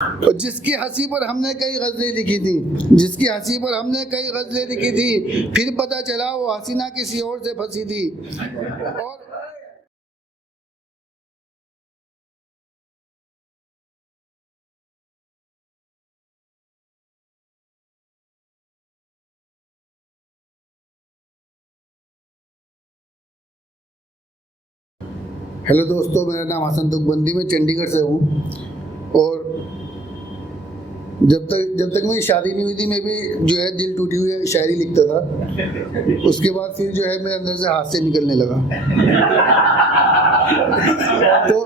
और जिसकी हंसी पर हमने कई गज़लें लिखी थी, जिसकी हंसी पर हमने कई गज़लें लिखी थी, फिर पता चला वो हसीना किसी और से फंसी थी। और हेलो दोस्तों, मेरा नाम हसन तुकबंदी, मैं चंडीगढ़ से हूँ। और जब तक मेरी शादी नहीं हुई थी, मैं भी जो है दिल टूटी हुई शायरी लिखता था। उसके बाद फिर जो है मेरे अंदर से हाथ से निकलने लगा। तो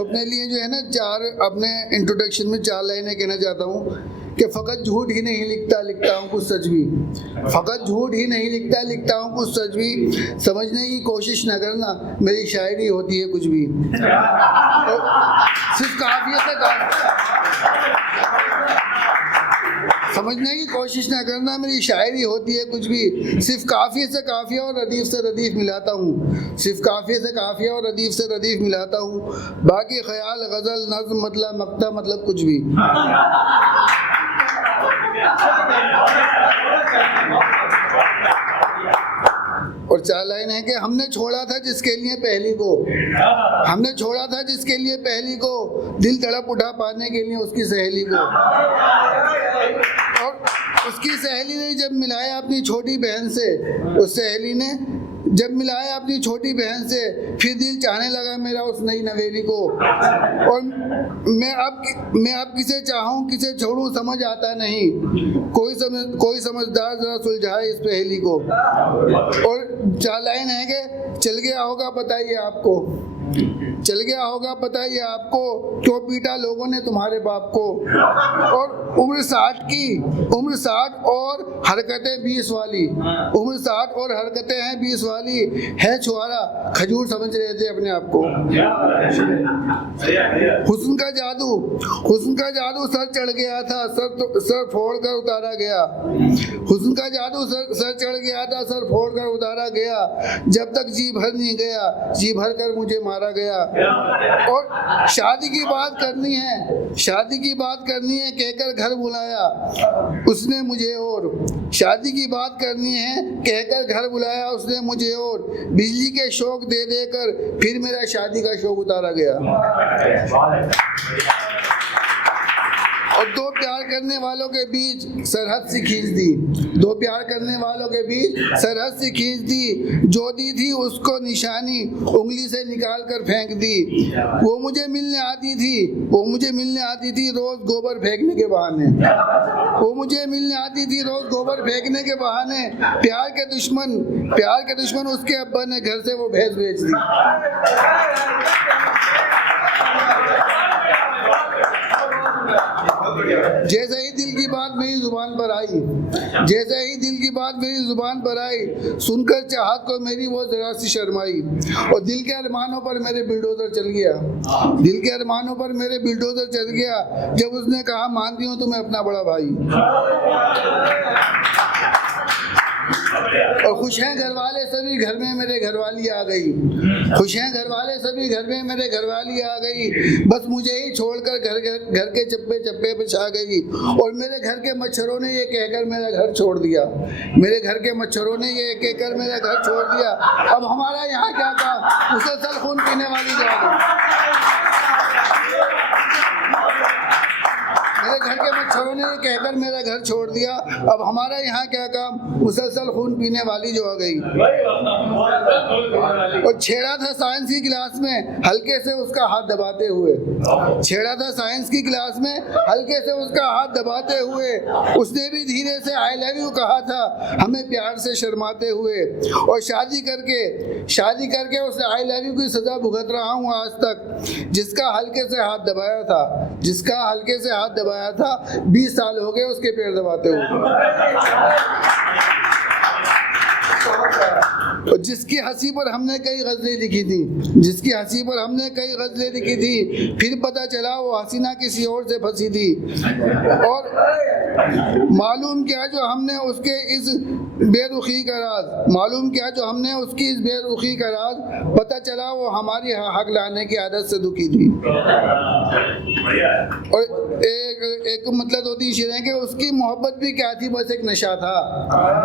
अपने लिए जो है ना, अपने इंट्रोडक्शन में 4 लाइनें कहना चाहता हूँ कि फ़कत झूठ ही नहीं लिखता हूँ कुछ सच भी। फ़कत झूठ ही नहीं लिखता हूँ कुछ सच भी। समझने की कोशिश न करना, मेरी शायरी होती है कुछ भी। तो सिर्फ काफिया से समझने की कोशिश न करना, मेरी शायरी होती है कुछ भी। सिर्फ काफिया से काफिया और रदीफ से रदीफ मिलाता हूँ। सिर्फ काफिया से काफिया और रदीफ से रदीफ मिलाता हूँ। बाकी ख्याल, गज़ल, नज़्म, मतलब मक्ता, मतलब कुछ भी। और 4 लाइन है कि हमने छोड़ा था जिसके लिए पहली को, हमने छोड़ा था जिसके लिए पहली को, दिल तड़प उठा पाने के लिए उसकी सहेली को। और उसकी सहेली ने जब मिलाया अपनी छोटी बहन से, उस सहेली ने जब मिलाया अपनी छोटी बहन से, फिर दिल चाहने लगा मेरा उस नई नवेली को। और मैं अब किसे चाहूँ किसे छोड़ूं समझ आता नहीं। कोई समझदार जरा सुलझाए इस पहेली को। और 4 लाइन है कि चल गया होगा बताइए आपको, चल गया होगा बताइए आपको, क्यों पीटा लोगों ने तुम्हारे बाप को। और उम्र 60 और हरकतें 20 वाली, उम्र 60 और हरकतें हैं 20 वाली, है छुआरा खजूर समझ रहे थे अपने आप को। हुस्न का जादू सर चढ़ गया था, सर फोड़ कर उतारा गया। हुस्न का जादू सर चढ़ गया था, सर फोड़ कर उतारा गया। जब तक जी भर नहीं गया, जी भर कर मुझे मारा गया। और शादी की बात करनी है कहकर घर बुलाया उसने मुझे। और शादी की बात करनी है कहकर घर बुलाया उसने मुझे। और बिजली के शौक दे देकर फिर मेरा शादी का शौक उतारा गया। और 2 प्यार करने वालों के बीच सरहद से खींच दी, 2 प्यार करने वालों के बीच सरहद से खींच दी। जो दी थी उसको निशानी उंगली से निकाल कर फेंक दी। वो मुझे मिलने आती थी रोज गोबर फेंकने के बहाने। वो मुझे मिलने आती थी रोज गोबर फेंकने के बहाने। प्यार के दुश्मन उसके अब्बा ने घर से वो भैंस बेच दी। जैसे ही दिल की बात मेरी जुबान पर आई, सुनकर चाहत को मेरी वो जरा सी शर्माई। और दिल के अरमानों पर मेरे बिल्डोजर चल गया, जब उसने कहा मानती हूँ तुम्हें अपना बड़ा भाई। और खुश हैं घर वाले सभी घर में मेरे घरवाली आ गई। बस मुझे ही छोड़कर घर के चप्पे पे छा गई। और मेरे घर के मच्छरों ने ये कहकर मेरा घर छोड़ दिया। अब हमारा यहाँ क्या काम, मुसलसल खून पीने वाली जवान। मेरे घर के मच्छरों ने ये कहकर मेरा घर छोड़ दिया। अब हमारा यहाँ क्या काम, मुसलसल खून पीने वाली जो आ गई। और छेड़ा था साइंस की क्लास में हल्के से उसका हाथ दबाते हुए, उसने भी धीरे से आई लव यू कहा था हमें प्यार से शर्माते हुए। और शादी करके उसे आई लव यू की सजा भुगत रहा हूँ आज तक, जिसका हल्के से हाथ दबाया था 20 साल हो गए उसके पैर दबाते हुए। और जिसकी हंसी पर हमने कई गज़लें लिखी थी, जिसकी हंसी पर हमने कई गज़लें लिखी थी, फिर पता चला वो हसीना किसी और से फंसी थी। और मालूम क्या जो हमने उसके इस बेरुखी का राज, मालूम क्या जो हमने उसकी इस बेरुखी का राज, पता चला वो हमारी हक लाने की आदत से दुखी थी। और एक मतलब दो तीन शेर हैं कि उसकी मोहब्बत भी क्या थी, बस एक नशा था।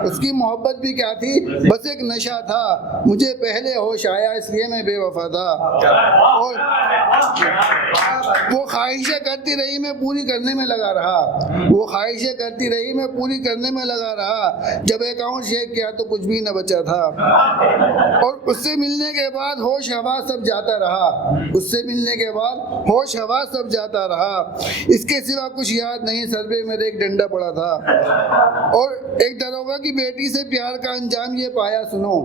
उसकी मोहब्बत भी क्या थी, बस एक नशा था। मुझे पहले होश आया इसलिए मैं बेवफा था। और वो ख्वाहिशें करती रही, मैं पूरी करने में लगा रहा। वो ख्वाहिशें करती रही, मैं पूरी करने में लगा रहा। जब अकाउंट चेक किया तो कुछ भी न बचा था। और उससे मिलने के बाद होश हवा सब जाता रहा। उससे मिलने के बाद होश हवा सब जाता रहा। इसके सिवा कुछ याद नहीं, सर पे मेरे एक डंडा पड़ा था। और एक दरोगा की बेटी से प्यार का अंजाम ये पाया सुनो,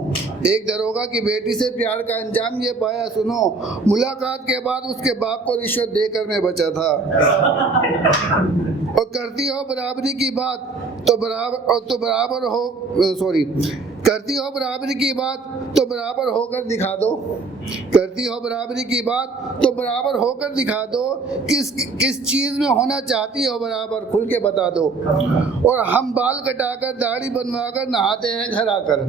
एक दरोगा की बेटी से प्यार का अंजाम ये पाया सुनो, मुलाकात के बाद उसके बाप को रिश्वत देकर मैं बचा था। और करती हो बराबरी की बात तो बराबर हो, सॉरी, करती हो बराबरी की बात तो बराबर होकर दिखा दो। करती हो बराबरी की बात तो बराबर होकर दिखा दो। किस चीज़ में होना चाहती हो बराबर खुल के बता दो। और हम बाल कटाकर दाढ़ी बनवाकर नहाते हैं घर आकर।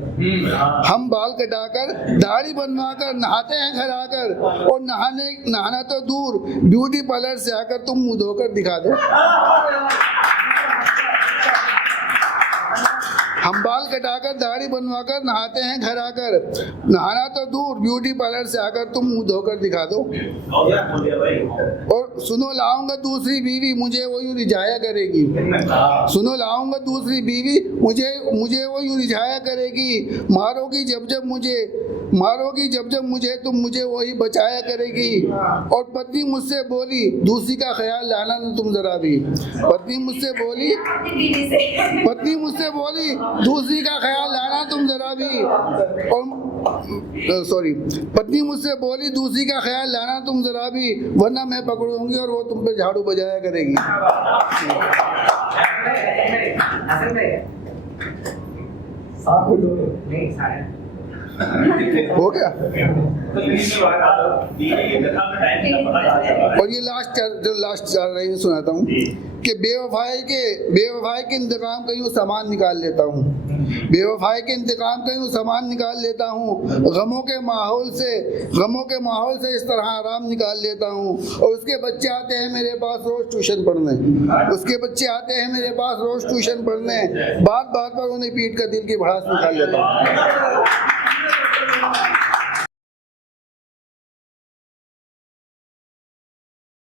हम बाल कटाकर दाढ़ी बनवाकर नहाते हैं घर आकर। और नहाना तो दूर, ब्यूटी पार्लर से आकर तुम मुंह धोकर दिखा दो। हम बाल कटाकर दाढ़ी बनवाकर नहाते हैं घर आकर। नहाना तो दूर, ब्यूटी पार्लर से आकर तुम मुंह धोकर दिखा दो। और सुनो लाऊंगा दूसरी बीवी, मुझे वो यूं रिझाया करेगी। सुनो लाऊंगा दूसरी बीवी, मुझे वो यूं रिझाया करेगी। मारोगी जब मुझे तुम मुझे वही बचाया करेगी। और पत्नी मुझसे बोली दूसरी का ख्याल लाना न तुम जरा भी। पत्नी मुझसे बोली दूसरी का ख्याल लाना तुम जरा भी। और सॉरी, पत्नी मुझसे बोली दूसरी का ख्याल लाना तुम जरा भी, वरना मैं पकड़ूंगी और वो तुम पे झाड़ू बजाया करेगी। हो गया। और ये लास्ट चार लाइन सुनाता हूँ कि बेवफाई के इंतकाम का यूँ सामान निकाल लेता हूँ। बेवफाई के इंतकाम का यूँ सामान निकाल लेता हूँ। गमों के माहौल से इस तरह आराम निकाल लेता हूँ। और उसके बच्चे आते हैं मेरे पास रोज ट्यूशन पढ़ने। बात बात पर उन्हें पीट कर दिल की भड़ास निकाल लेता हूँ।